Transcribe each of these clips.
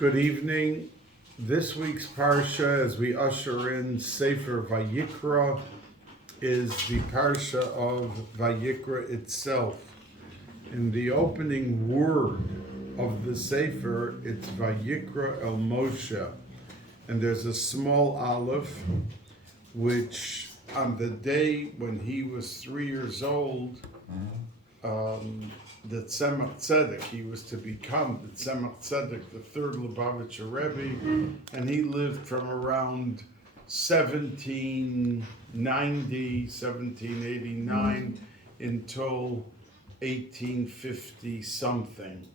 Good evening. This week's Parsha, as we usher in Sefer Vayikra, is the Parsha of Vayikra itself. In the opening word of the Sefer, it's Vayikra el Moshe. And there's a small aleph, which on the day when he was 3 years old, the Tzemach Tzedek, he was to become the Tzemach Tzedek, the third Lubavitcher Rebbe, and he lived from around 1790, 1789 until 1850 something.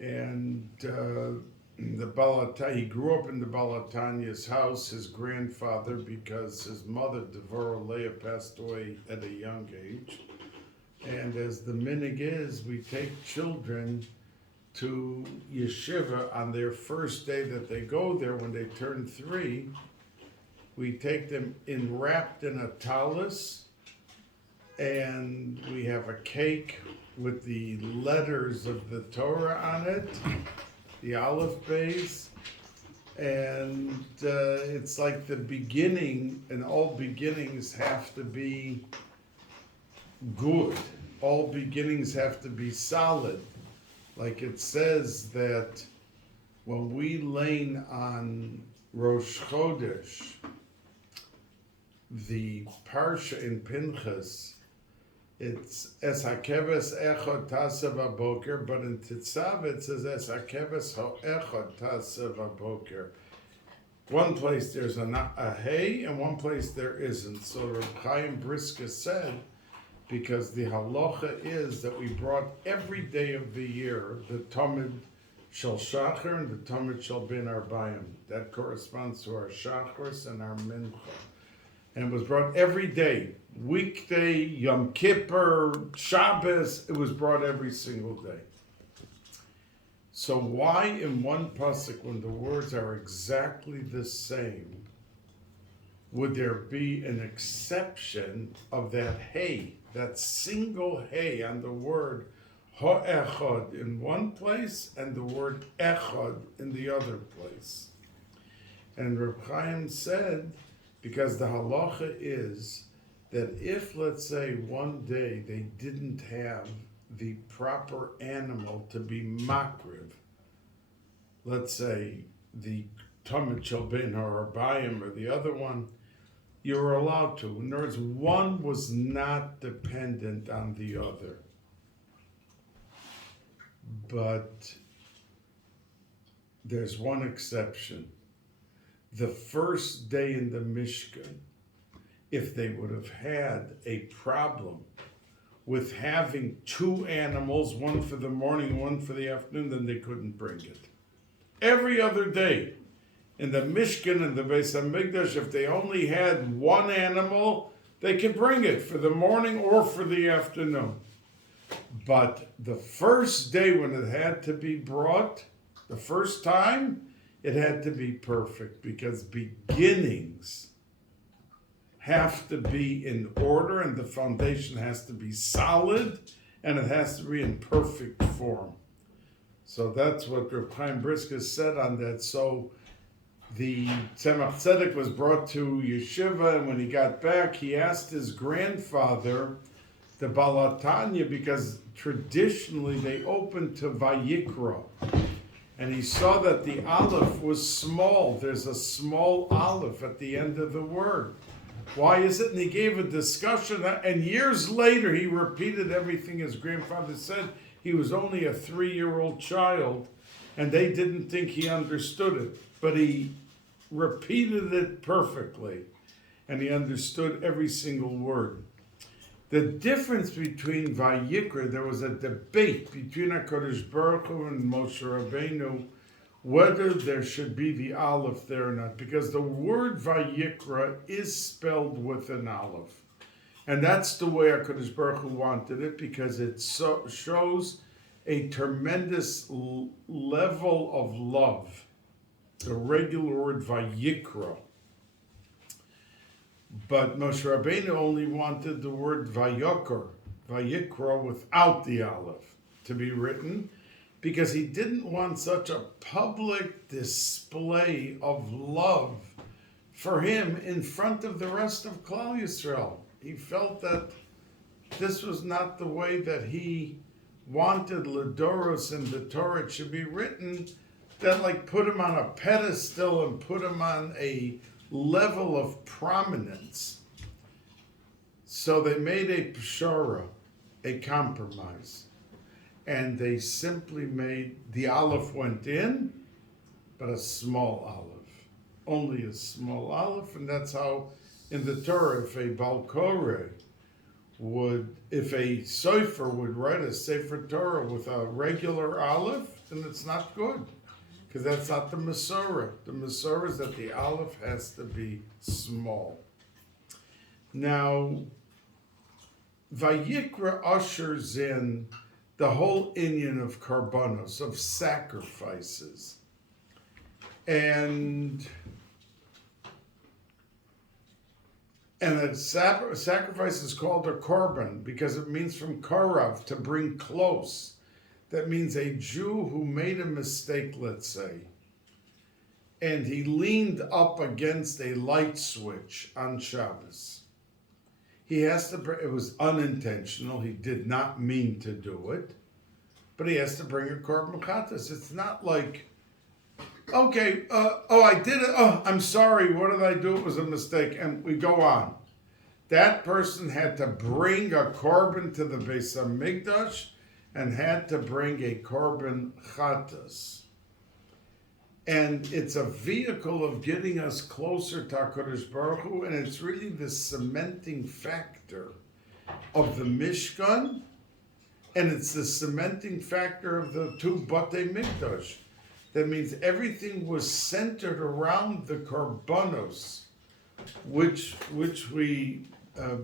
And he grew up in the Balatanya's house, his grandfather, because his mother, Devorah Leah, passed away at a young age. And as the minhag is, we take children to yeshiva on their first day that they go there when they turn 3. We take them wrapped in a tallis, and we have a cake with the letters of the Torah on it, the Aleph base, and it's like the beginning, and all beginnings have to be good. All beginnings have to be solid. Like it says that when we lean on Rosh Chodesh, the Parsha in Pinchas, it's Es HaKeves Echad Tasev HaBoker, but in Titzav it says Es HaKeves HaEchad Tasev HaBoker. One place there's a hey, and one place there isn't. So Reb Chaim Briska said, because the halacha is that we brought every day of the year the Tamid Shel Shachar and the Tamid Shel Ben Arbayim. That corresponds to our Shachars and our Mincha. And it was brought every day. Weekday, Yom Kippur, Shabbos, it was brought every single day. So why in one pasuk, when the words are exactly the same, would there be an exception of that hey, that single hey on the word ha'echad in one place and the word echad in the other place? And Reb Chaim said, because the halacha is that if, let's say, one day they didn't have the proper animal to be makriv, let's say the Tamid Shel Ben Arbayim or the other one, you were allowed to. In other words, one was not dependent on the other. But there's one exception. The first day in the Mishkan, if they would have had a problem with having 2 animals, one for the morning, one for the afternoon, then they couldn't bring it. Every other day, in the Mishkan and the Bais Hamikdash, if they only had 1 animal, they could bring it for the morning or for the afternoon. But the first day when it had to be brought, the first time, it had to be perfect, because beginnings have to be in order and the foundation has to be solid and it has to be in perfect form. So that's what Reb Chaim Briska said on that. So the Tzemach Tzedek was brought to yeshiva, and when he got back, he asked his grandfather, the Balatanya, because traditionally they opened to Vayikra, and he saw that the aleph was small. There's a small aleph at the end of the word. Why is it? And he gave a discussion, and years later he repeated everything his grandfather said. He was only a 3-year-old child, and they didn't think he understood it, but he repeated it perfectly, and he understood every single word. The difference between Vayikra, there was a debate between HaKadosh Baruch Hu and Moshe Rabbeinu whether there should be the aleph there or not, because the word Vayikra is spelled with an aleph. And that's the way HaKadosh Baruch Hu wanted it, because it shows a tremendous level of love. The regular word Vayikra. But Moshe Rabbeinu only wanted the word Vayikra without the aleph to be written, because he didn't want such a public display of love for him in front of the rest of Klal Yisrael. He felt that this was not the way that he wanted Ledoros in the Torah. It should be written that like put him on a pedestal and put him on a level of prominence. So they made a pshara, a compromise. And they simply made, the aleph went in, but a small aleph. Only a small aleph, and that's how in the Torah, if a Balkore if a sofer would write a Sefer Torah with a regular aleph, then it's not good. Because that's not the Masorah. The Masorah is that the aleph has to be small. Now, Vayikra ushers in the whole inyan of karbanos, of sacrifices. And a sacrifice is called a korban because it means from karav, to bring close. That means a Jew who made a mistake, let's say, and he leaned up against a light switch on Shabbos. He has to, it was unintentional, he did not mean to do it, but he has to bring a korban chatas. It's not like, okay, I did it, I'm sorry, what did I do? It was a mistake, and we go on. That person had to bring a korban to the Bais Hamikdash and had to bring a korban chatas. And it's a vehicle of getting us closer to HaKadosh Baruch Hu, and it's really the cementing factor of the Mishkan, and it's the cementing factor of the two Batei Mikdash. That means everything was centered around the korbanos, which we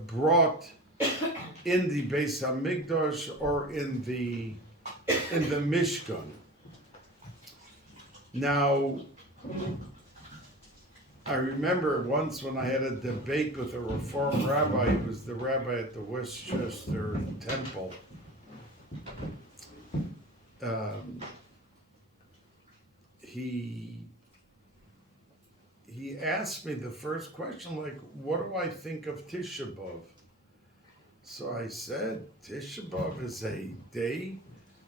brought in the Bais Hamikdash or in the Mishkan. Now, I remember once when I had a debate with a Reform rabbi. He was the rabbi at the Westchester Temple. He asked me the first question, like, what do I think of Tisha B'Av? So I said, Tisha B'Av is a day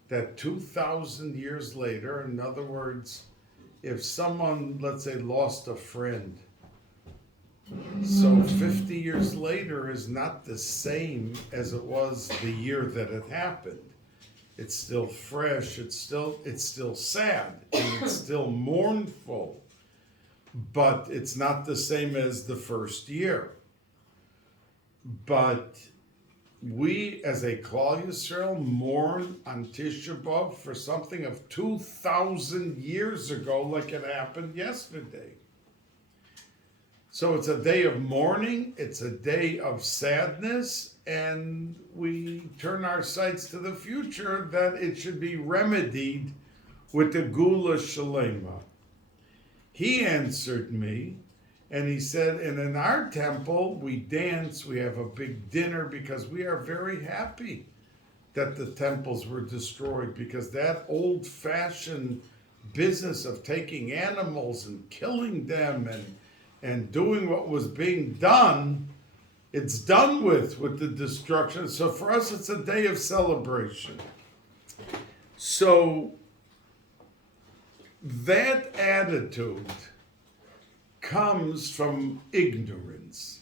that 2,000 years later, in other words, if someone, let's say, lost a friend, so 50 years later is not the same as it was the year that it happened. It's still fresh, it's still sad, and it's still mournful, but it's not the same as the first year. But we, as a Klal Yisrael, mourn on Tisha B'Av for something of 2,000 years ago, like it happened yesterday. So it's a day of mourning, it's a day of sadness, and we turn our sights to the future that it should be remedied with the Gula Shalema. He answered me, and he said, and in our temple, we dance, we have a big dinner, because we are very happy that the temples were destroyed, because that old-fashioned business of taking animals and killing them and doing what was being done, it's done with the destruction. So for us, it's a day of celebration. So that attitude comes from ignorance.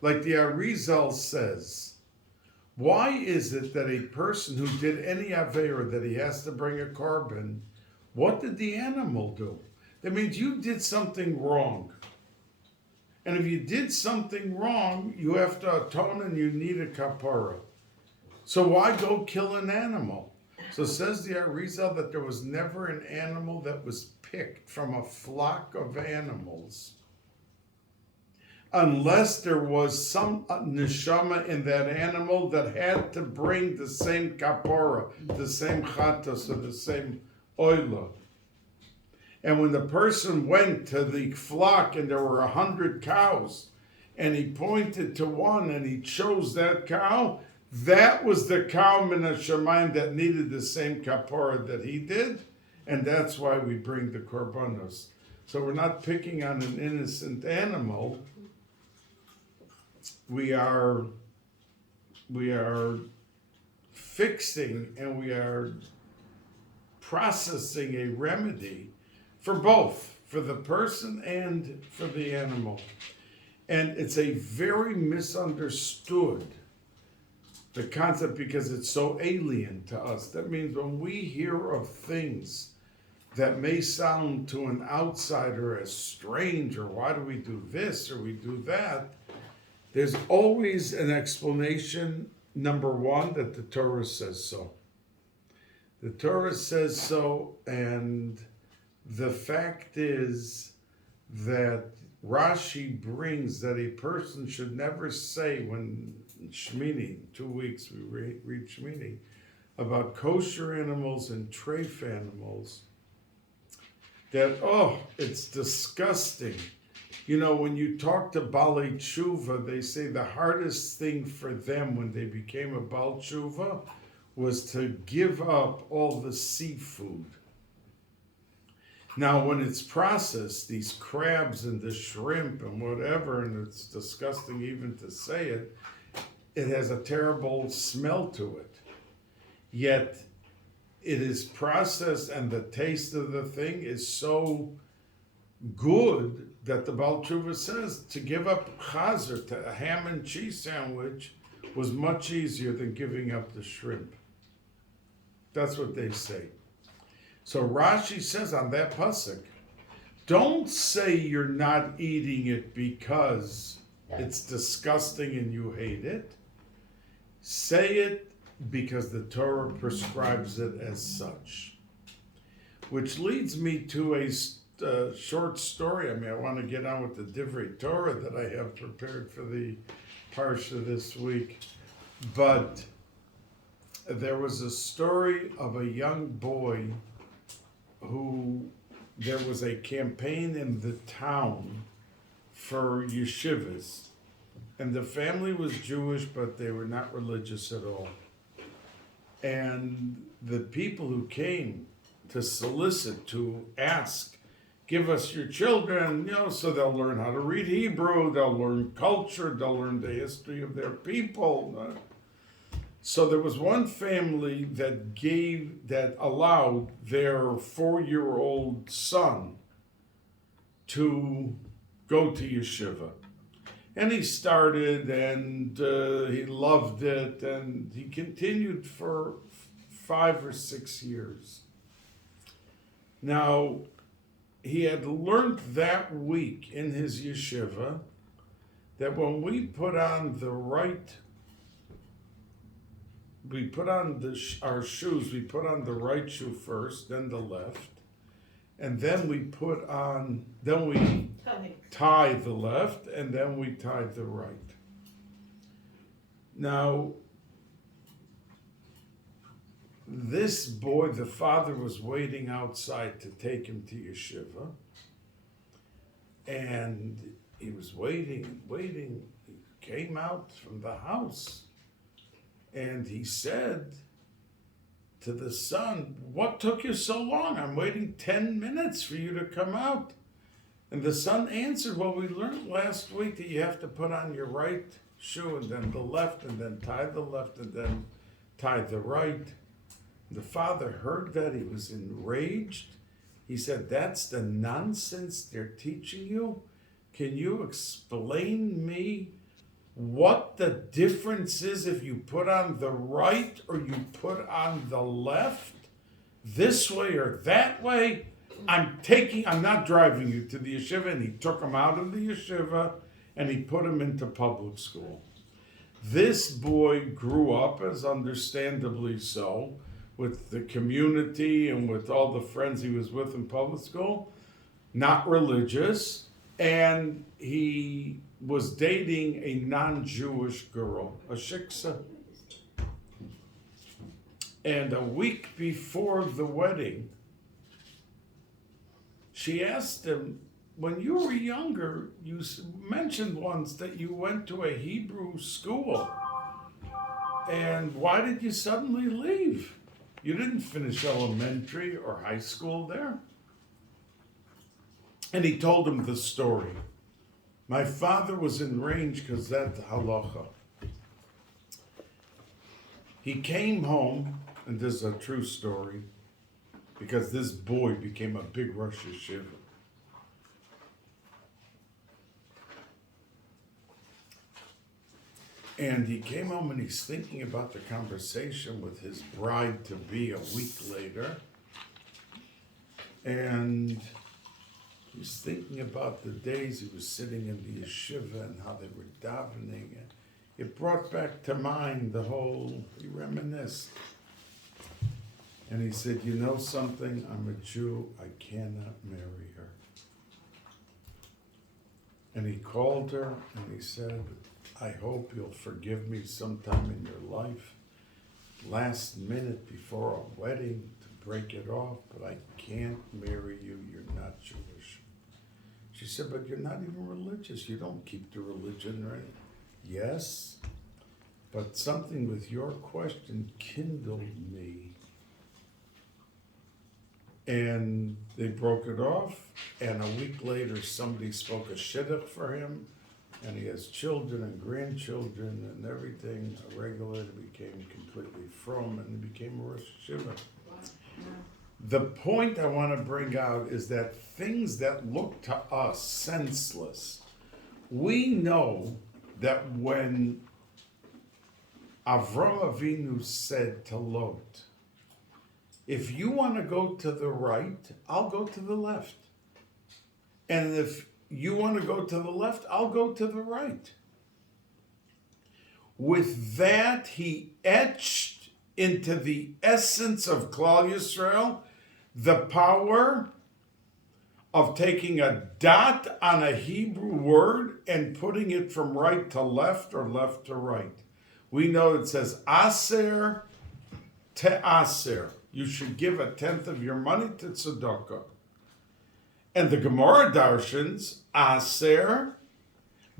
Like the Arizal says, why is it that a person who did any Aveira that he has to bring a korban, what did the animal do? That means you did something wrong. And if you did something wrong, you have to atone and you need a kapara. So why go kill an animal? So says the Arizal that there was never an animal that was picked from a flock of animals unless there was some neshama in that animal that had to bring the same kapara, the same chatos, or the same oila. And when the person went to the flock and there were 100 cows, and he pointed to one and he chose that cow, That was the cow min hashamayim that needed the same kapara that he did, and that's why we bring the korbanos. So we're not picking on an innocent animal. We are fixing and we are processing a remedy for both, for the person and for the animal. And it's a very misunderstood, the concept, because it's so alien to us. That means when we hear of things that may sound to an outsider as strange, or why do we do this or we do that, there's always an explanation. Number one, that the Torah says so. The Torah says so, and the fact is that Rashi brings that a person should never say, when Shmini, 2 weeks we read Shmini, about kosher animals and treif animals, that, oh, it's disgusting. You know, when you talk to Balei Tshuva, they say the hardest thing for them when they became a Baal Tshuva was to give up all the seafood. Now, when it's processed, these crabs and the shrimp and whatever, and it's disgusting even to say it, it has a terrible smell to it. Yet, it is processed and the taste of the thing is so good that the Baal Tshuva says to give up chazer, to a ham and cheese sandwich, was much easier than giving up the shrimp. That's what they say. So Rashi says on that pasuk, don't say you're not eating it because it's disgusting and you hate it. Say it because the Torah prescribes it as such. Which leads me to a short story. I mean, I want to get on with the Divrei Torah that I have prepared for the Parsha this week. But there was a story of a young boy who, there was a campaign in the town for yeshivas. And the family was Jewish, but they were not religious at all. And the people who came to solicit, to ask, give us your children, you know, so they'll learn how to read Hebrew, they'll learn culture, they'll learn the history of their people. So there was one family that allowed their 4-year-old son to go to yeshiva. And he started, and he loved it, and he continued for 5 or 6 years. Now, he had learned that week in his yeshiva that when we put on the right, our shoes, we put on the right shoe first, then the left, and then we tie the left, and then we tie the right. Now, this boy, the father was waiting outside to take him to yeshiva, and he was waiting. He came out from the house, and he said to the son, "What took you so long? I'm waiting 10 minutes for you to come out." And the son answered, "Well, we learned last week that you have to put on your right shoe and then the left, and then tie the left and then tie the right." The father heard that. He was enraged. He said, "That's the nonsense they're teaching you? Can you explain me what the difference is if you put on the right or you put on the left? This way or that way? I'm not driving you to the yeshiva." And he took him out of the yeshiva and he put him into public school. This boy grew up, as understandably so, with the community and with all the friends he was with in public school, not religious, and he was dating a non-Jewish girl, a shiksa. And a week before the wedding, she asked him, "When you were younger, you mentioned once that you went to a Hebrew school. And why did you suddenly leave? You didn't finish elementary or high school there. And he told him the story. My father was in range because that's halacha. He came home, and this is a true story, because this boy became a big Rosh Yeshiva. And he came home and he's thinking about the conversation with his bride-to-be a week later. And he's thinking about the days he was sitting in the yeshiva and how they were davening. And it brought back to mind the whole, he reminisced. And he said, you know something, I'm a Jew, I cannot marry her. And he called her and he said, I hope you'll forgive me sometime in your life, last minute before a wedding to break it off, but I can't marry you, you're not Jewish. She said, but you're not even religious, you don't keep the religion, right? Yes, but something with your question kindled me. And they broke it off, and a week later somebody spoke a shidduch for him, and he has children and grandchildren and everything. A regulator became completely frum, and he became a Rosh Yeshiva. The point I want to bring out is that things that look to us senseless, we know that when Avram Avinu said to Lot, if you want to go to the right, I'll go to the left. And if you want to go to the left, I'll go to the right. With that, he etched into the essence of Klal Yisrael the power of taking a dot on a Hebrew word and putting it from right to left or left to right. We know it says aser to aser. You should give 1/10 of your money to tzedakah. And the Gemara darshans, aser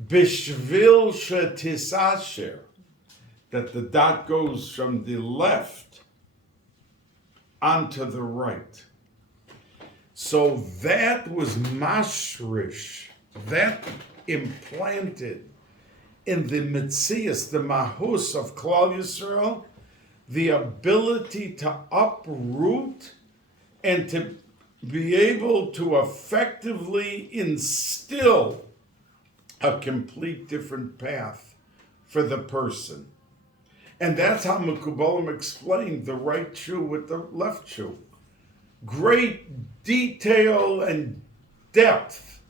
bishvil shetisasher, that the dot goes from the left onto the right. So that was mashrish, that implanted in the mitzias, the mahus of Klal Yisrael, the ability to uproot and to be able to effectively instill a complete different path for the person. And that's how Mekubalim explained the right shoe with the left shoe. Great detail and depth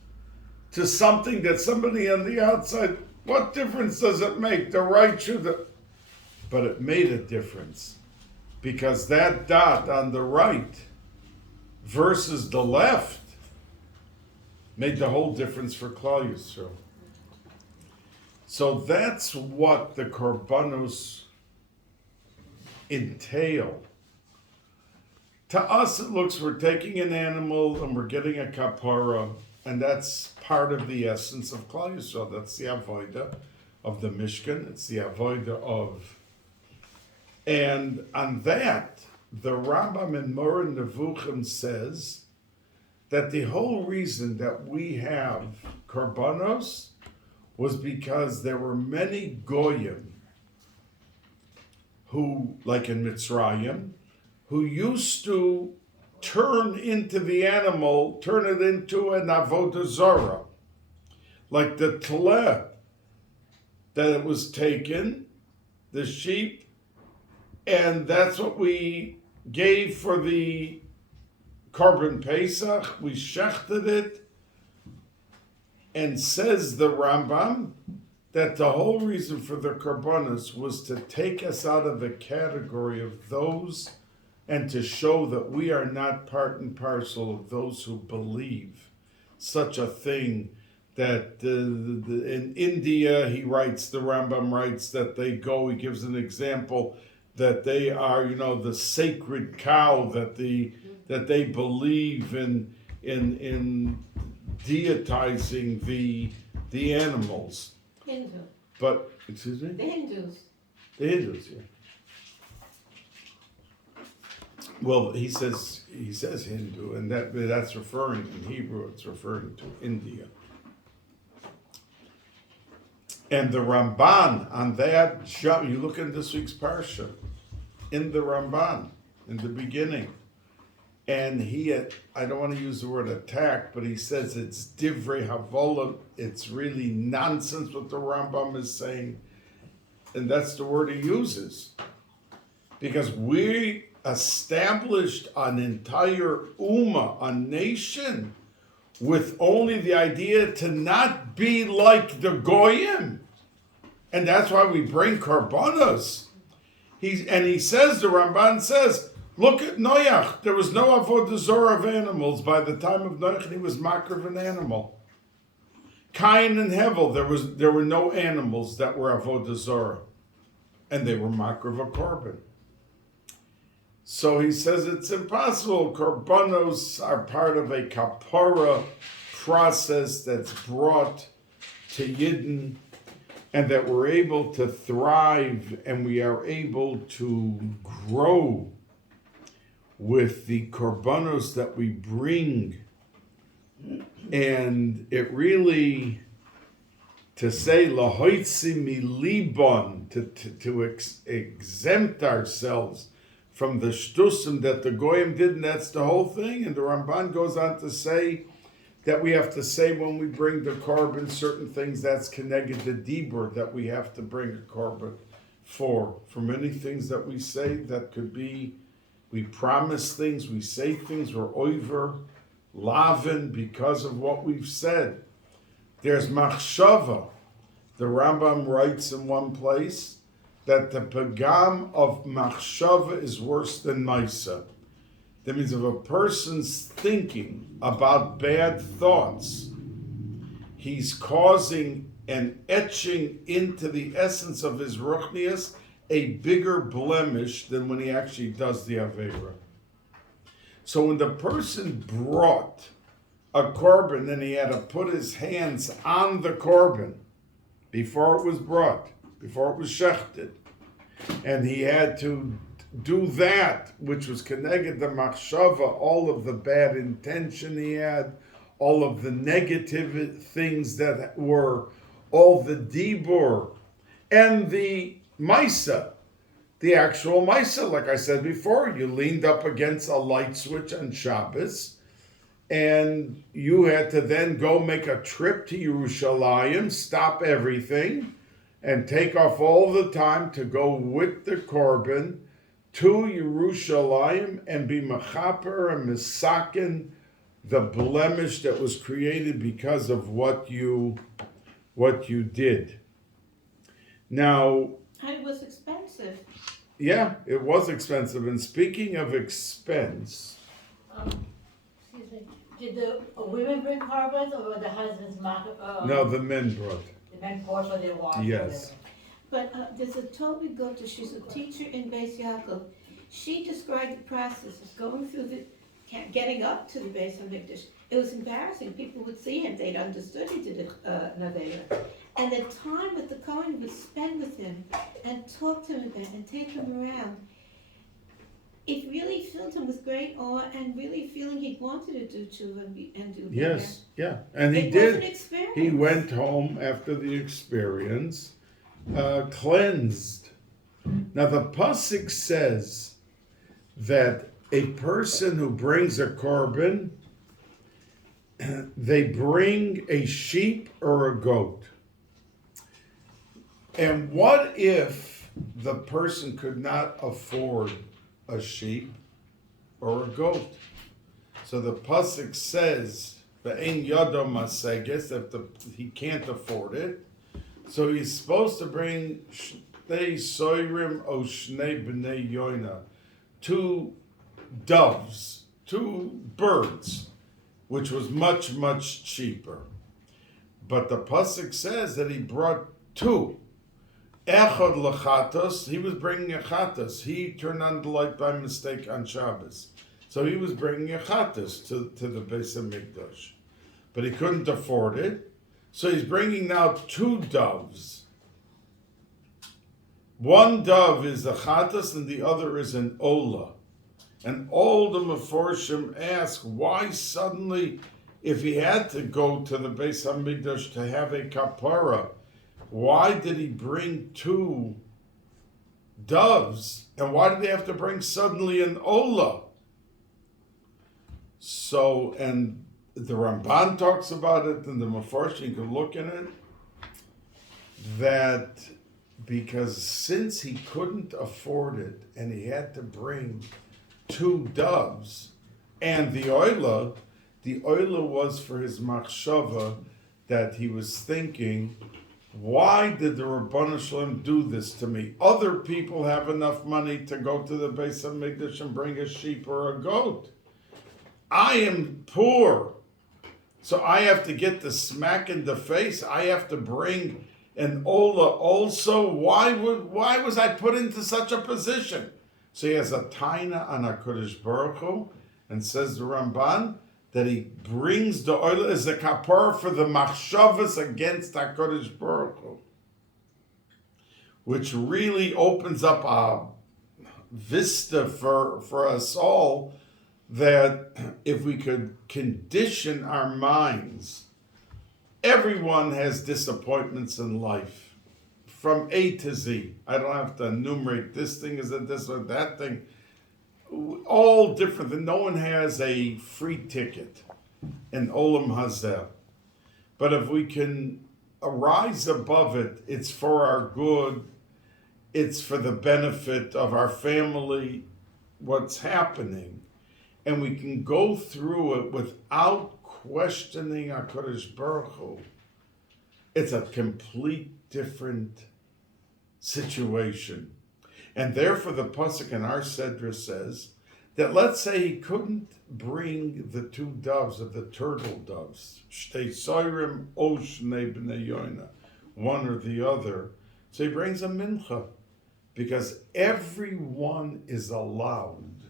to something that somebody on the outside, what difference does it make? The right shoe, but it made a difference, because that dot on the right versus the left made the whole difference for Klal Yisrael. So that's what the korbanos entail. To us, it looks we're taking an animal and we're getting a kapara, and that's part of the essence of Klal Yisrael. That's the avodah of the Mishkan. It's the avodah of. And on that, the Rambam in Moreh Nevuchim says that the whole reason that we have korbanos was because there were many goyim who, like in Mitzrayim, who used to turn into the animal, turn it into an avodah zarah, like the teleh, that it was taken, the sheep, and that's what we gave for the Korban Pesach. We shechted it, and says the Rambam that the whole reason for the korbanos was to take us out of the category of those and to show that we are not part and parcel of those who believe such a thing. That in India, the Rambam writes that they go, he gives an example, that they are, the sacred cow, that they believe in deitizing the animals. Hindu. But, excuse me? The Hindus. The Hindus, yeah. Well, he says Hindu, and that's referring in Hebrew. It's referring to India. And the Ramban on that, you look in this week's Parshat, in the Ramban, in the beginning, and I don't want to use the word attack, but he says it's divrei havola, it's really nonsense what the Rambam is saying, and that's the word he uses. Because we established an entire ummah, a nation, with only the idea to not be like the Goyim. And that's why we bring korbanos. He says, the Ramban says, look at Noach. There was no avodah zarah of animals. By the time of Noach, he was makar of an animal. Cain and Hevel, there were no animals that were avodah zarah. And they were makar of a korban. So he says it's impossible. Korbanos are part of a kapara process that's brought to Yidden, and that we're able to thrive and we are able to grow with the korbanos that we bring. And it really, to say lahoitzi milibon, to exempt ourselves from the shtusim that the Goyim did, and that's the whole thing. And the Ramban goes on to say that we have to say when we bring the korban certain things, that's connected to dibur, that we have to bring a korban for many things that we say. That could be, we promise things, we say things, we're over lavin because of what we've said. There's machshava. The Rambam writes in one place that the pagam of machshava is worse than maisa. That means if a person's thinking about bad thoughts, he's causing and etching into the essence of his ruchnius a bigger blemish than when he actually does the Vayikra. So when the person brought a korban, then he had to put his hands on the korban before it was brought, before it was shechted. And he had to do that, which was connected to machshava, all of the bad intention he had, all of the negative things that were, all the dibur, and the maisa, the actual maisa. Like I said before, you leaned up against a light switch on Shabbos, and you had to then go make a trip to Yerushalayim, stop everything, and take off all the time to go with the korban to Yerushalayim and be mechaper and misaken the blemish that was created because of what you did. Now, and it was expensive. Yeah, it was expensive. And speaking of expense, Excuse me. Did the women bring carbons or were the husbands no, the men brought. The men brought for their wives? Yes. But there's a Toby Gota, she's a teacher in Bais Yaakov. She described the process of going through getting up to the Bais Hamikdash. It was embarrassing. People would see him; they'd understood he did Nevela. And the time that the Kohen would spend with him and talk to him about and take him around, it really filled him with great awe and really feeling he wanted to do tshuva and do Yes, yeah, and he it did. Was an experience. He went home after the experience, cleansed. Now the pasuk says that a person who brings a korban, they bring a sheep or a goat. And what if the person could not afford a sheep or a goat? So the pasuk says, "Ve'ein yado maseges," that he can't afford it. So he's supposed to bring shnei soirim o shnei b'nei yoina, 2 doves, 2 birds, which was much, much cheaper. But the pasuk says that he brought 2. Echad lechatos, he was bringing a chatos. He turned on the light by mistake on Shabbos. So he was bringing a chatos to the Bais Hamikdash. But he couldn't afford it. So he's bringing now 2 doves. One dove is a chatas and the other is an ola. And all the Meforshim ask, why suddenly, if he had to go to the Beis HaMikdash to have a kapara, why did he bring 2 doves? And why did he have to bring suddenly an ola? So, and the Ramban talks about it, and the Meforshim, you can look in it, that because since he couldn't afford it, and he had to bring 2 doves, and the oila was for his machshava, that he was thinking, why did the Rabbanu Shalom do this to me? Other people have enough money to go to the Beis HaMikdash and bring a sheep or a goat. I am poor, so I have to get the smack in the face. I have to bring an ola also. Why was I put into such a position? So he has a taina on HaKadosh Baruch Hu, and says the Ramban that he brings the oil as a kapar for the machshavas against HaKadosh Baruch Hu, which really opens up a vista for us all, that if we could condition our minds, everyone has disappointments in life. From A to Z. I don't have to enumerate this thing is this or that thing. All different. And no one has a free ticket in Olam Hazeh. But if we can arise above it, it's for our good. It's for the benefit of our family, what's happening. And we can go through it without questioning HaKadosh Baruch Hu. It's a complete different situation. And therefore the pasuk in our Sedra says that let's say he couldn't bring the 2 doves of the turtle doves, shtei soirim o shnei bnei yoina, one or the other. So he brings a mincha, because everyone is allowed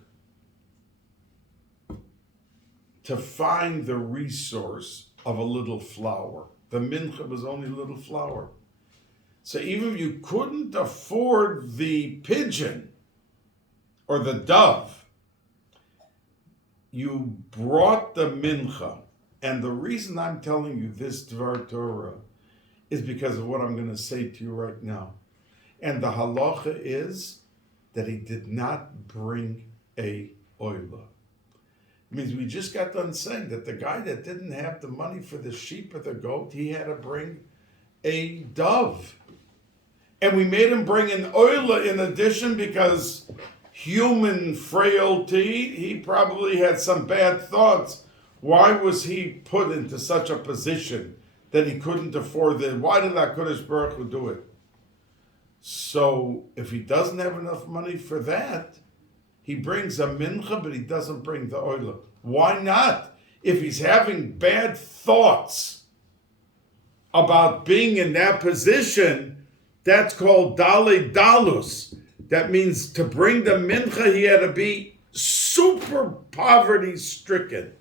to find the resource of a little flour. The mincha was only a little flour. So even if you couldn't afford the pigeon or the dove, you brought the mincha. And the reason I'm telling you this Dvar Torah is because of what I'm going to say to you right now. And the halacha is that he did not bring a oila. It means we just got done saying that the guy that didn't have the money for the sheep or the goat, he had to bring a dove. And we made him bring an oila in addition because human frailty, he probably had some bad thoughts. Why was he put into such a position that he couldn't afford it? Why did HaKadosh Baruch Hu do it? So if he doesn't have enough money for that, he brings a mincha, but he doesn't bring the oila. Why not? If he's having bad thoughts about being in that position, that's called dale dalus. That means to bring the mincha, he had to be super poverty stricken.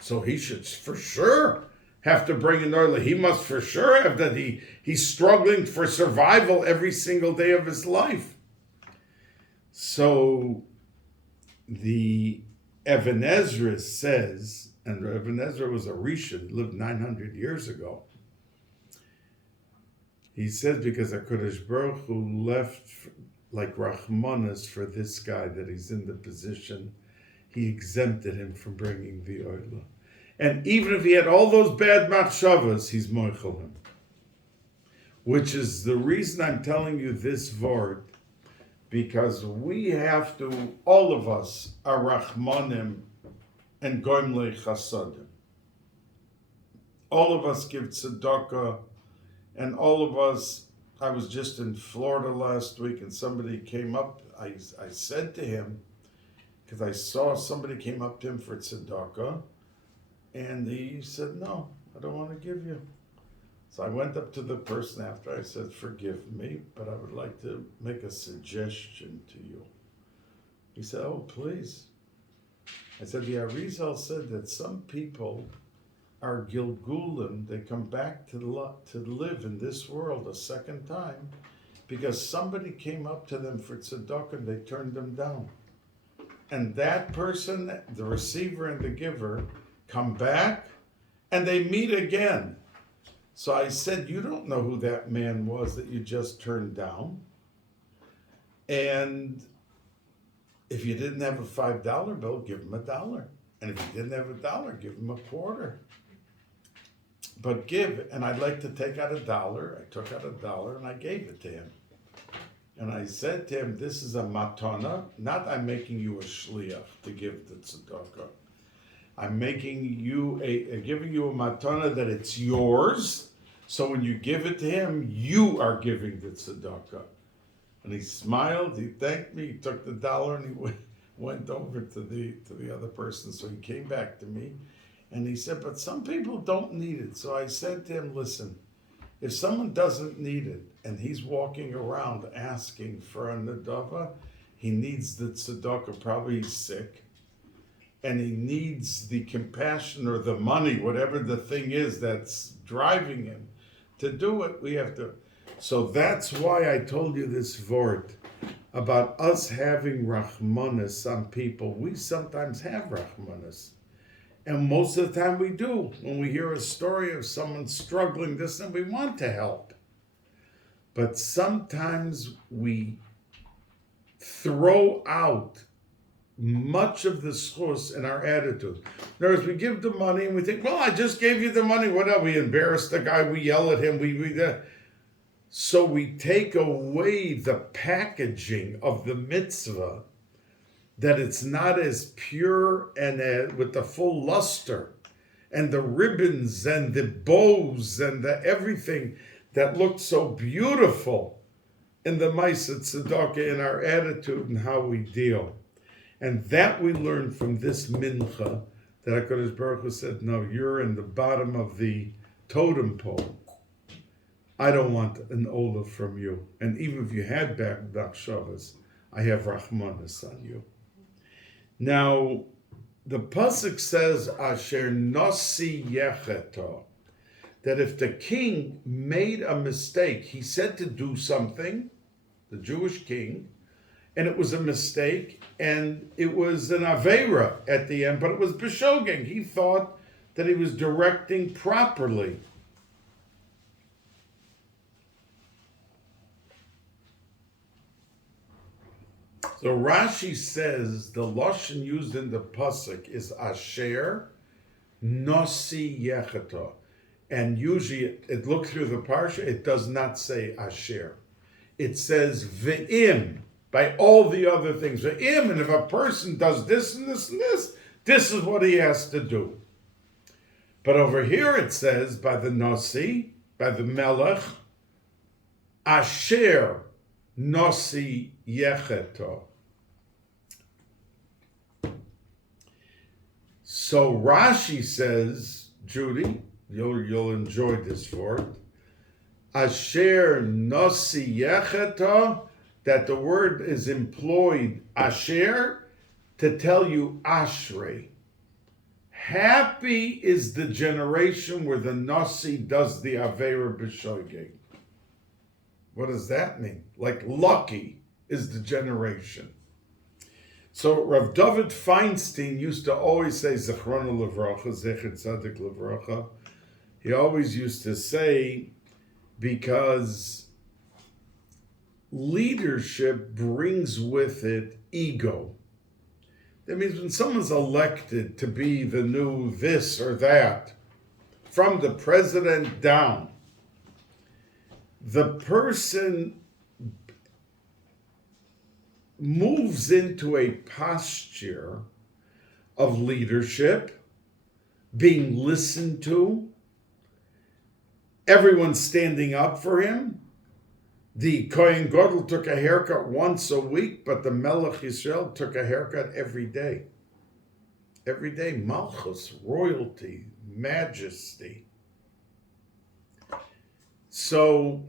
So he should for sure have to bring an oila. He must for sure have that. He's struggling for survival every single day of his life. So the Even Ezra says, and Even Ezra was a Rishon, lived 900 years ago. He says because HaKadosh Baruch Hu left like Rachmanas for this guy, that he's in the position, he exempted him from bringing the oila. And even if he had all those bad machshavas, he's moichel him. Which is the reason I'm telling you this vort, because we have to, all of us are Rachmanim and Goimlei Chasadim. All of us give tzedakah, and all of us, I was just in Florida last week and somebody came up, I said to him, because I saw somebody came up to him for tzedakah, and he said, no, I don't want to give you. So I went up to the person after, I said, forgive me, but I would like to make a suggestion to you. He said, oh, please. I said, the Arizal said that some people are Gilgulim, they come back to live in this world a second time because somebody came up to them for tzedakah and they turned them down. And that person, the receiver and the giver, come back and they meet again. So I said, you don't know who that man was that you just turned down. And if you didn't have a $5 bill, give him $1. And if you didn't have $1, give him a quarter. But give, and I'd like to take out $1. I took out $1 and I gave it to him. And I said to him, this is a matana, not I'm making you a shliach to give the tzedakah. I'm making you giving you a matana that it's yours. So when you give it to him, you are giving the tzedakah. And he smiled, he thanked me, he took the $1 and he went over to the other person. So he came back to me and he said, but some people don't need it. So I said to him, listen, if someone doesn't need it and he's walking around asking for a nadava, he needs the tzedakah, probably he's sick, and he needs the compassion or the money, whatever the thing is that's driving him to do it, we have to. So that's why I told you this vort about us having rachmanis on people. We sometimes have rachmanis. And most of the time we do. When we hear a story of someone struggling this, and we want to help. But sometimes we throw out much of the schus in our attitude. In other words, we give the money and we think, well, I just gave you the money. What else? We embarrass the guy, we yell at him, so we take away the packaging of the mitzvah, that it's not as pure and with the full luster and the ribbons and the bows and the everything that looked so beautiful in the Ma'aseh Tzedakah, in our attitude and how we deal. And that we learn from this mincha, that HaKadosh Baruch Hu said, no, you're in the bottom of the totem pole. I don't want an olah from you. And even if you had bad machshavas, I have rachmanis on you. Now, the pasuk says, Asher nosi yecheto, that if the king made a mistake, he said to do something, the Jewish king, and it was a mistake, and it was an aveira at the end, but it was b'shogeg. He thought that he was directing properly. So Rashi says the lashon used in the pasuk is asher nosi yecheto, and usually it looks through the parsha, it does not say asher. It says ve'im, by all the other things. Ve'im, and if a person does this and this and this is what he has to do. But over here it says by the nosi, by the melech, asher nosi yecheto. So Rashi says, Judy, you'll enjoy this for it. Asher nosi yecheto, that the word is employed, asher, to tell you ashrei. Happy is the generation where the nosi does the aveira b'shogeg. What does that mean? Like lucky is the generation. So Rav David Feinstein used to always say, Zechronu Livracha, Zecher Tzadik Livracha. He always used to say, because leadership brings with it ego. That means when someone's elected to be the new this or that, from the president down, the person moves into a posture of leadership, being listened to, everyone standing up for him. The Kohen Gadol took a haircut once a week, but the Melech Yisrael took a haircut every day. Every day, Malchus, royalty, majesty. So,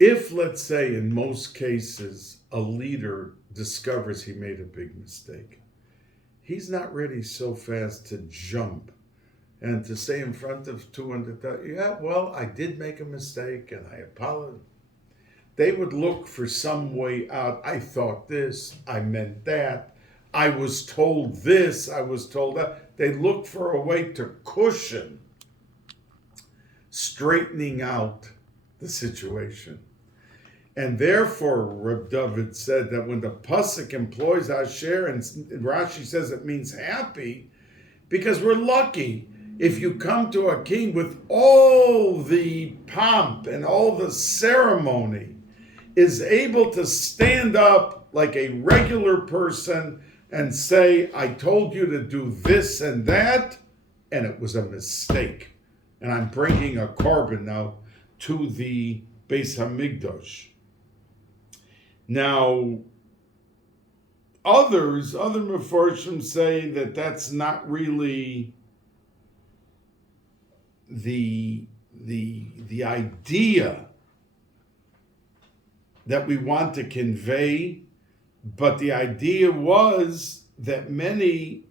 if, let's say, in most cases, a leader discovers he made a big mistake, he's not ready so fast to jump and to say in front of 200,000, yeah, well, I did make a mistake and I apologize. They would look for some way out. I thought this, I meant that, I was told this, I was told that. They look for a way to cushion straightening out the situation. And therefore, Reb David said that when the Pasuk employs Asher, and Rashi says it means happy, because we're lucky if you come to a king with all the pomp and all the ceremony, is able to stand up like a regular person and say, I told you to do this and that, and it was a mistake. And I'm bringing a korban now to the Beis Hamikdash. Now, other Mefarshim say that that's not really the idea that we want to convey, but the idea was that many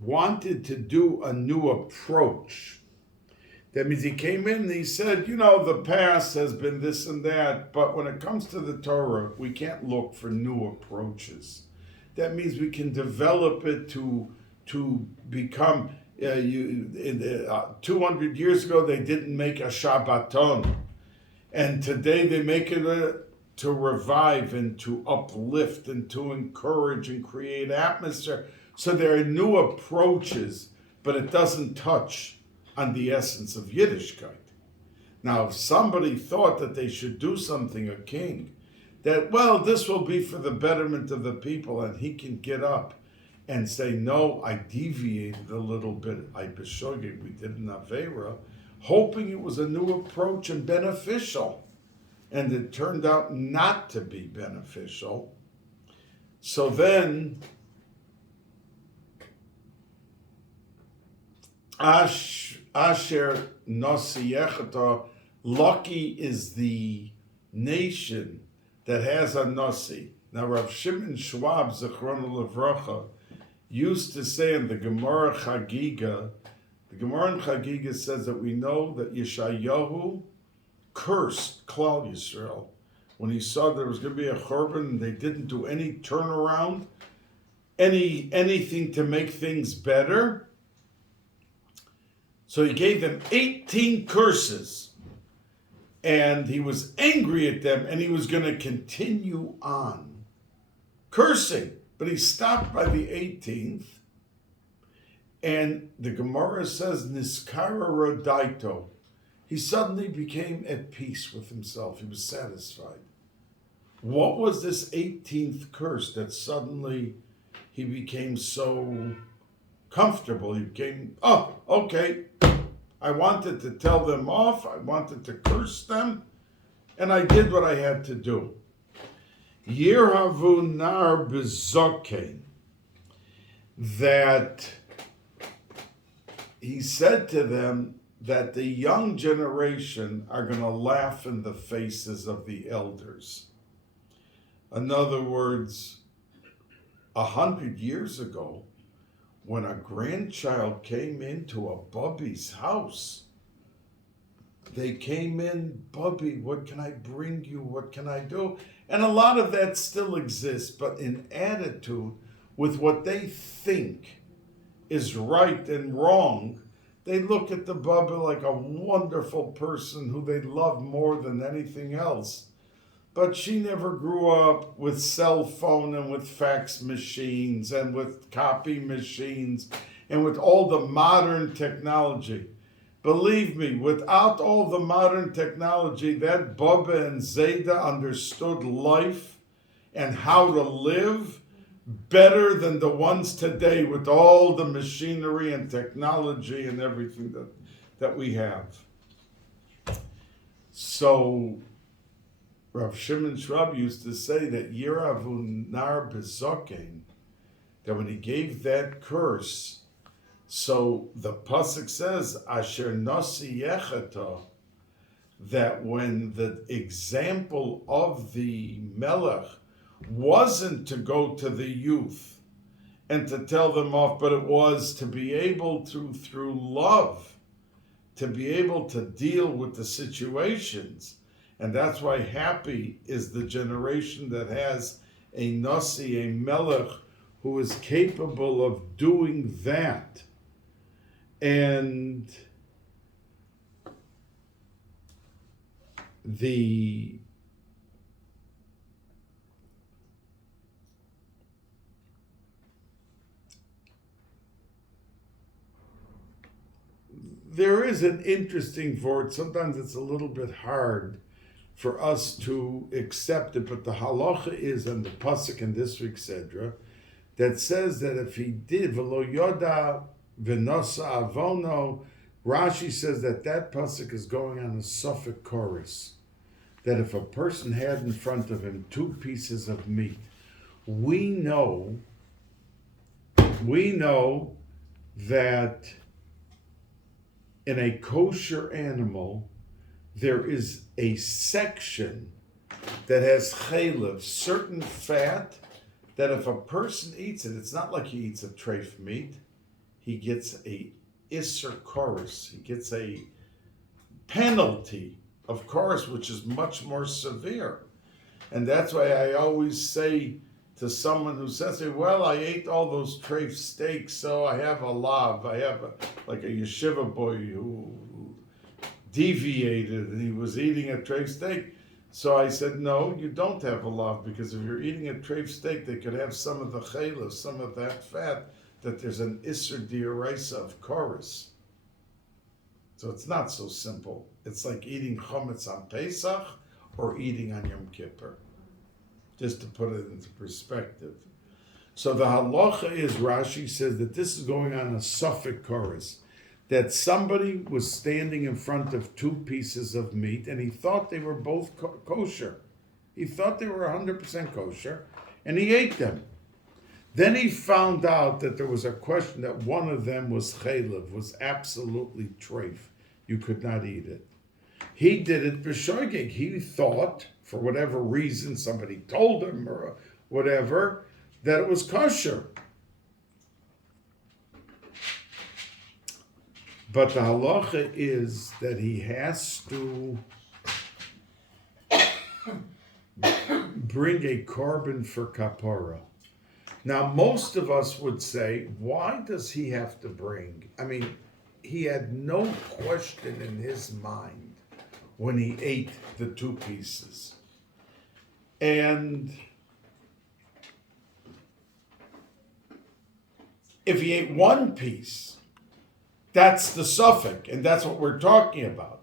wanted to do a new approach. That means he came in and he said, the past has been this and that, but when it comes to the Torah, we can't look for new approaches. That means we can develop it to become, 200 years ago, they didn't make a Shabbaton. And today they make it to revive and to uplift and to encourage and create atmosphere. So there are new approaches, but it doesn't touch on the essence of Yiddishkeit. Now, if somebody thought that they should do something, a king, that, this will be for the betterment of the people, and he can get up and say, no, I deviated a little bit, I beshogeg, we did an Aveira, hoping it was a new approach and beneficial. And it turned out not to be beneficial. So then, Asher Nosiyechata, lucky is the nation that has a Nosi. Now, Rav Shimon Schwab, Zechron Levracha, used to say in the Gemara Chagiga, the Gemara in Chagiga says that we know that Yeshayahu cursed Klal Yisrael when he saw there was going to be a korban and they didn't do any turnaround, anything to make things better. So he gave them 18 curses, and he was angry at them, and he was going to continue on cursing, but he stopped by the 18th, and the Gemara says, Niskara Rodaito, he suddenly became at peace with himself. He was satisfied. What was this 18th curse that suddenly he became so comfortable? He became, okay, I wanted to tell them off, I wanted to curse them, and I did what I had to do. Yirhavu nar bezokein, that he said to them that the young generation are going to laugh in the faces of the elders. In other words, 100 years ago, when a grandchild came into a Bubby's house, they came in, Bubby, what can I bring you? What can I do? And a lot of that still exists, but in attitude with what they think is right and wrong, they look at the Bubba like a wonderful person who they love more than anything else. But she never grew up with cell phone and with fax machines and with copy machines and with all the modern technology. Believe me, without all the modern technology, that Bubba and Zayda understood life and how to live better than the ones today with all the machinery and technology and everything that we have. So Rav Shimon Schwab used to say that Yiravu nar bezokein, that when he gave that curse, so the pasuk says Asher Nosi Yechata, that when the example of the Melech wasn't to go to the youth and to tell them off, but it was to be able to, through love, to be able to deal with the situations. And that's why happy is the generation that has a Nasi, a Melech, who is capable of doing that. And there is an interesting word. Sometimes it's a little bit hard for us to accept it, but the halacha is on the pasuk in this week's Sedra that says that if he did v'lo yoda v'nosa avono, Rashi says that pasuk is going on a suffix chorus. That if a person had in front of him 2 pieces of meat, we know that in a kosher animal, there is a section that has chaylev, certain fat, that if a person eats it, it's not like he eats a treif meat. He gets a isser chorus. He gets a penalty of chorus, which is much more severe. And that's why I always say to someone who says, well, I ate all those treif steaks, so I have a lav. I have like a yeshiva boy who deviated and he was eating a treif steak. So I said, no, you don't have a lav, because if you're eating a treif steak, they could have some of the chaylev, some of that fat, that there's an isser dioraisa of chorus. So it's not so simple. It's like eating chametz on Pesach or eating on Yom Kippur, just to put it into perspective. So the halacha is, Rashi says that this is going on a suffix chorus, that somebody was standing in front of 2 pieces of meat and he thought they were both kosher. He thought they were 100% kosher and he ate them. Then he found out that there was a question that one of them was chaylev, was absolutely treif. You could not eat it. He did it b'shoigeg. He thought, for whatever reason, somebody told him or whatever, that it was kosher. But the halacha is that he has to bring a korban for kapara. Now, most of us would say, why does he have to bring? I mean, he had no question in his mind when he ate the 2 pieces. And if he ate 1 piece, that's the suffix, and that's what we're talking about.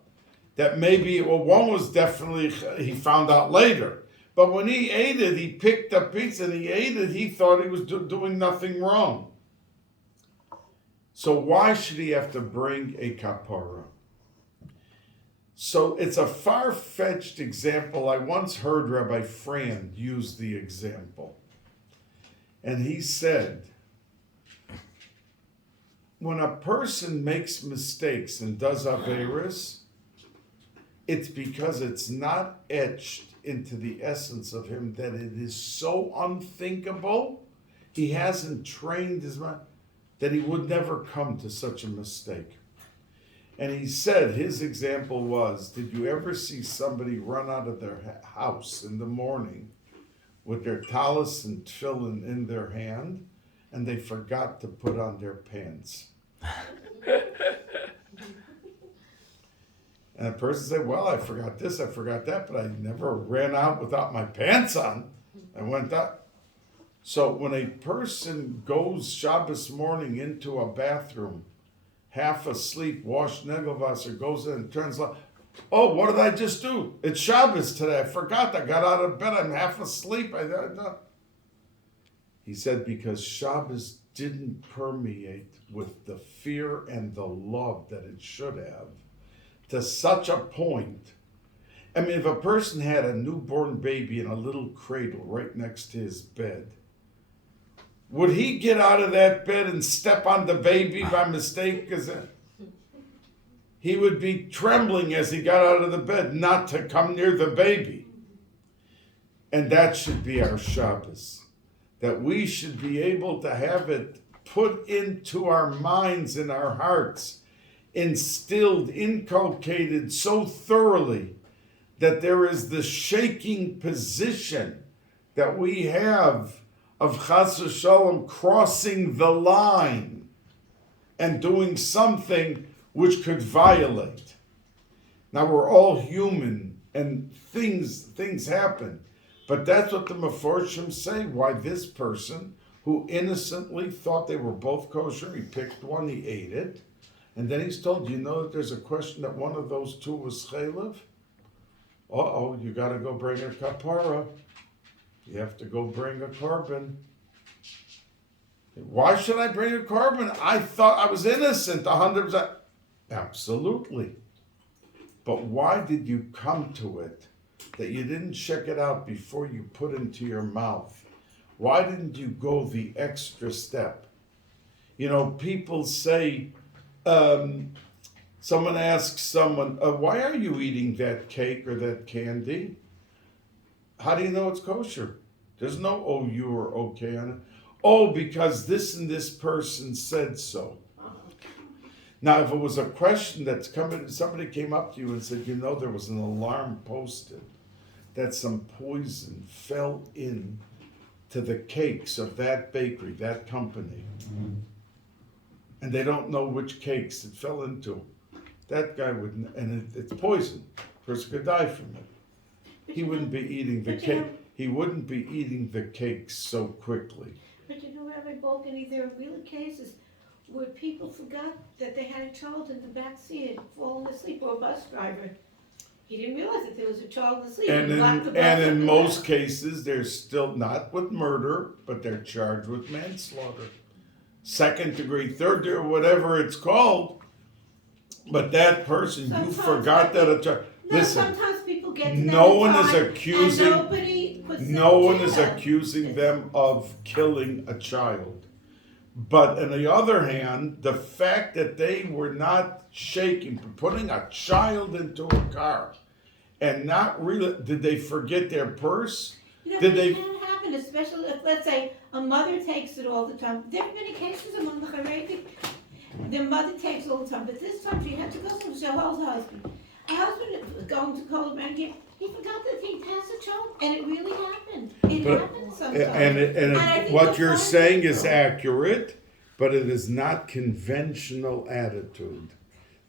That maybe, well, one was definitely, he found out later. But when he ate it, he picked up pizza and he ate it, he thought he was doing nothing wrong. So why should he have to bring a kapara? So it's a far-fetched example. I once heard Rabbi Frand use the example. And he said, when a person makes mistakes and does averis, it's because it's not etched into the essence of him that it is so unthinkable, he hasn't trained his mind, that he would never come to such a mistake. And he said, his example was, did you ever see somebody run out of their house in the morning with their talis and tefillin in their hand, and they forgot to put on their pants? And a person said, well, I forgot this, I forgot that, but I never ran out without my pants on. I went out. So when a person goes Shabbos morning into a bathroom, half asleep, wash Negelvasser, goes in and turns like, oh, what did I just do? It's Shabbos today. I forgot. I got out of bed. I'm half asleep. He said, because Shabbos didn't permeate with the fear and the love that it should have, to such a point. I mean, if a person had a newborn baby in a little cradle right next to his bed, would he get out of that bed and step on the baby by mistake? Because he would be trembling as he got out of the bed not to come near the baby. And that should be our Shabbos. That we should be able to have it put into our minds and our hearts. inculcated so thoroughly that there is the shaking position that we have of Chas v'Shalom crossing the line and doing something which could violate. Now we're all human and things happen, but that's what the Meforshim say, why this person who innocently thought they were both kosher, he picked one, he ate it, and then he's told, you know that there's a question that one of those two was chaylev? Uh-oh, you gotta go bring a kapara. You have to go bring a korban. Why should I bring a korban? I thought I was innocent, 100%. Absolutely. But why did you come to it that you didn't check it out before you put into your mouth? Why didn't you go the extra step? You know, people say, someone asks someone, why are you eating that cake or that candy? How do you know it's kosher? There's no oh, you or okay on it. Oh, because this and this person said so. Now, if it was a question that's coming, somebody came up to you and said, you know, there was an alarm posted that some poison fell in to the cakes of that bakery, that company. And they don't know which cakes it fell into. That guy wouldn't, and it's poison. A person could die from it. He wouldn't be eating the cake. He wouldn't be eating the cakes so quickly. But you know, Rabbi Balkany, there are really cases where people forgot that they had a child in the back seat fallen asleep, or a bus driver. He didn't realize that there was a child asleep. And in most cases, they're still not with murder, but they're charged with manslaughter. Second degree, third degree, whatever it's called. But that person, Sometimes you forgot that a child. No, Listen, sometimes people get to no that one time is accusing. and nobody puts them No one in is jail. accusing them of killing a child. But on the other hand, the fact that they were not shaking, putting a child into a car, and not really, did they forget their purse? You know, Did it they? can happen, especially if, let's say, a mother takes it all the time. There have many cases among the Haredi. Their mother takes it all the time, but this time she had to go to her husband. Her husband was going to call him back again. He forgot that he has a child, and it really happened. It happens sometimes. And I think what that's you're fine. saying is accurate, but it is not conventional attitude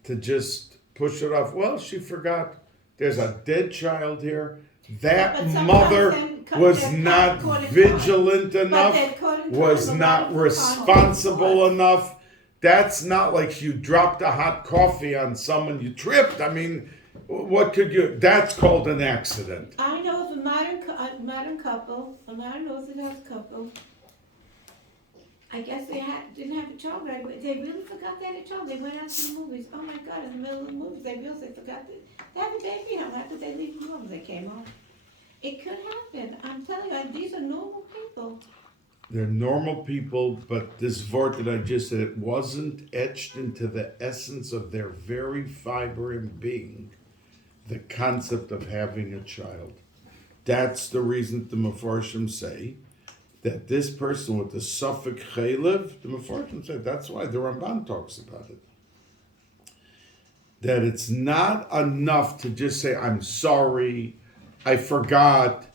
to just push it off. Well, she forgot. There's a dead child here. That But sometimes mother they're was caught not in time. vigilant But enough, they're caught in time. was A lot not of the time responsible it's enough. That's not like you dropped a hot coffee on someone, you tripped. I mean, what could you, that's called an accident. I know of a modern couple, a modern Orthodox couple. I guess they didn't have a child right away. They really forgot they had a child. They went out to the movies. Oh my God, in the middle of the movies, they realized they forgot to have a baby home. How could they leave them home? They came home. It could happen. I'm telling you, these are normal people. They're normal people, but this word that I just said, it wasn't etched into the essence of their very fiber and being, the concept of having a child. That's the reason the Mefarshim say that this person with the suffix chaylev, the Mefarshim said, that's why the Ramban talks about it. That it's not enough to just say, I'm sorry, I forgot.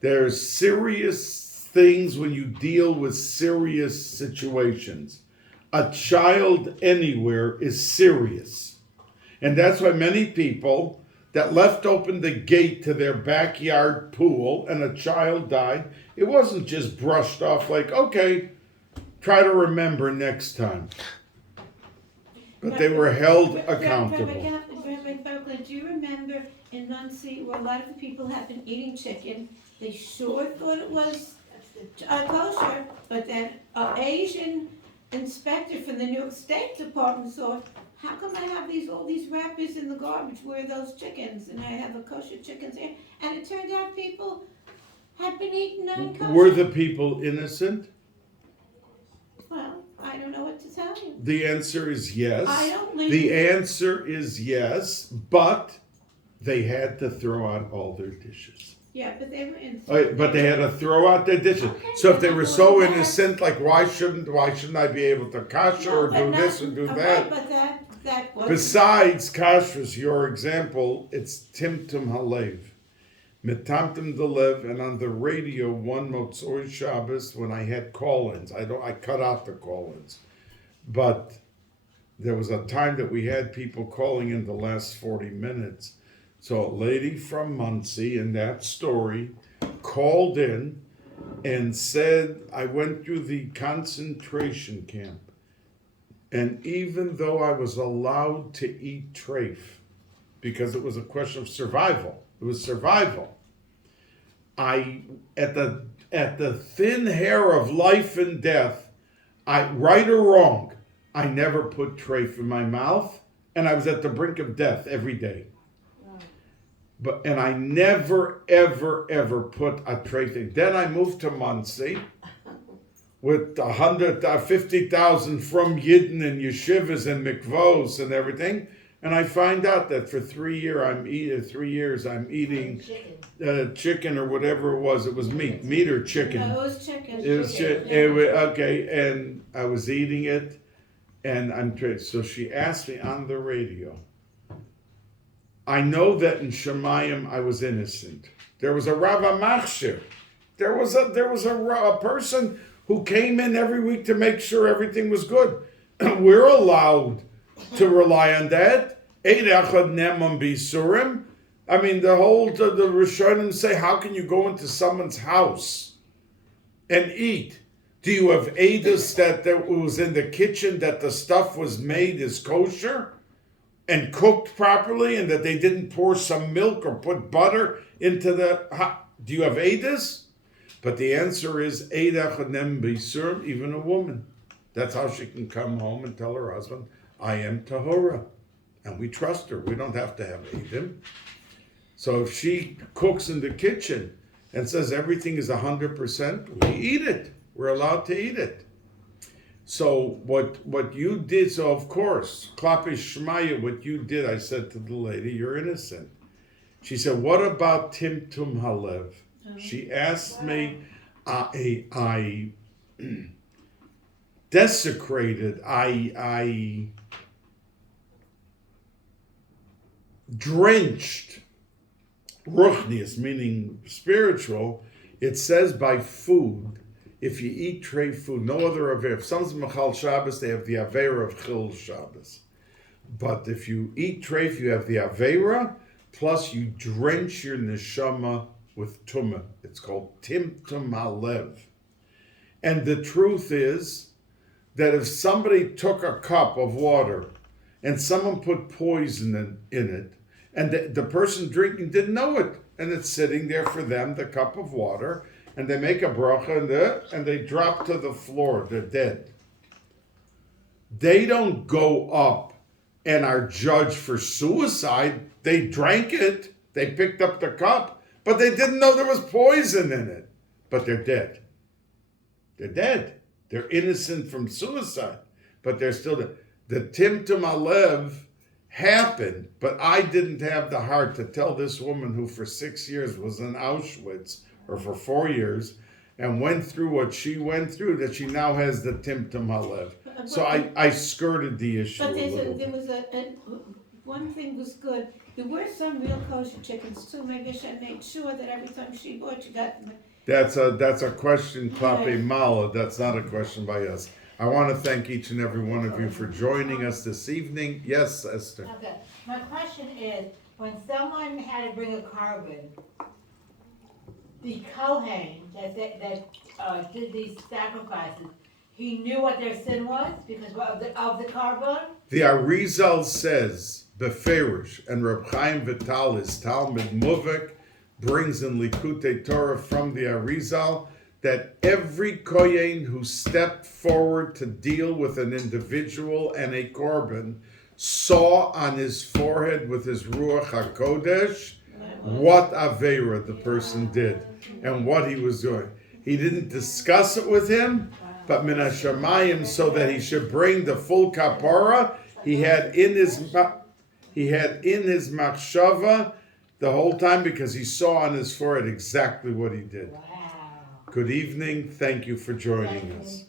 There's serious things when you deal with serious situations. A child anywhere is serious. And that's why many people that left open the gate to their backyard pool and a child died, it wasn't just brushed off like, okay, try to remember next time. But they were held accountable. Rabbi Balkany, do you remember in Muncie where a lot of the people have been eating chicken? They sure thought it was kosher, but then an Asian inspector from the New York State Department saw, how come I have all these wrappers in the garbage? Where are those chickens? And I have a kosher chickens here. And it turned out people had been eating non-kosher. Were the people innocent? Well, I don't know what to tell you. The answer is yes. I don't believe The answer is yes, but they had to throw out all their dishes. Yeah, but they were innocent. But they had to throw out their dishes. Okay, So if they but were not so doing that. innocent, like why shouldn't I be able to kasha or No, but do not- this and do okay, that? but that wasn't. Besides kashrus, your example, it's timtum halev. Metamtim delev, and on the radio one Motzoi Shabbos when I had call-ins. I cut out the call-ins. But there was a time that we had people calling in the last 40 minutes. So a lady from Muncie in that story called in and said, I went through the concentration camp. And even though I was allowed to eat treif, because it was a question of survival, it was survival. At the thin hair of life and death, right or wrong, I never put treif in my mouth, and I was at the brink of death every day. And I never, ever, ever put a treif in. Then I moved to Muncie with 50,000 from Yidden and Yeshivas and Mikvos and everything. And I find out that for 3 years I'm eating chicken or whatever it was. It was meat or chicken. No, it was chicken. It was chicken. Okay, and I was eating it, and so she asked me on the radio. I know that in Shemayim I was innocent. There was a Rav Machshir. There was a person who came in every week to make sure everything was good. We're allowed to rely on that. I mean, the Rishonim say, how can you go into someone's house and eat? Do you have edus that was in the kitchen, that the stuff was made is kosher and cooked properly, and that they didn't pour some milk or put butter into the... Do you have edus? But the answer is, even a woman. That's how she can come home and tell her husband, I am tahora. And we trust her. We don't have to have edim. So if she cooks in the kitchen and says everything is 100%, we eat it. We're allowed to eat it. So what you did, so of course, klape shmaya, what you did, I said to the lady, you're innocent. She said, what about timtum halev? She asked me, I desecrated, I drenched, ruchnius, meaning spiritual. It says by food, if you eat treif food, no other aver. If someone's mechal Shabbos, they have the avera of chil Shabbos. But if you eat treif, you have the avera, plus you drench your neshama with tumah. It's called timtum halev. And the truth is that if somebody took a cup of water and someone put poison in it, and the person drinking didn't know it, and it's sitting there for them, the cup of water, and they make a bracha and they drop to the floor, they're dead. They don't go up and are judged for suicide. They drank it, they picked up the cup, but they didn't know there was poison in it. But they're dead. They're dead. They're innocent from suicide, but they're still dead. The timtum halev happened, but I didn't have the heart to tell this woman who for 6 years was in Auschwitz, or for 4 years, and went through what she went through, that she now has the timtum halev. So I skirted the issue a little bit. One thing was good. There were some real kosher chickens too. Maybe I should make sure that every time she bought, you got... That's a question, Klape Mala. That's not a question by us. I want to thank each and every one of you for joining us this evening. Yes, Esther. Okay. My question is, when someone had to bring a carbon, the Kohen that did these sacrifices, he knew what their sin was because of the carbon? The Arizal says, Beferish, and Reb Chaim Vital, his Talmud Muvik, brings in Likutei Torah from the Arizal, that every Kohen who stepped forward to deal with an individual and a korban saw on his forehead with his Ruach HaKodesh what Aveira the person did and what he was doing. He didn't discuss it with him, but Min HaShamayim, so that he should bring the full kapara, he had in his machshava the whole time, because he saw on his forehead exactly what he did. Wow. Good evening. Thank you for joining us.